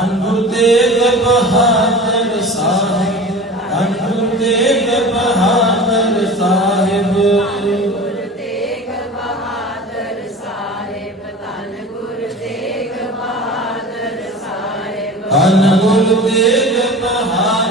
انگور تیز بہادر صاحب انگور تیز بہادر صاحب۔ انگور تیز بہادر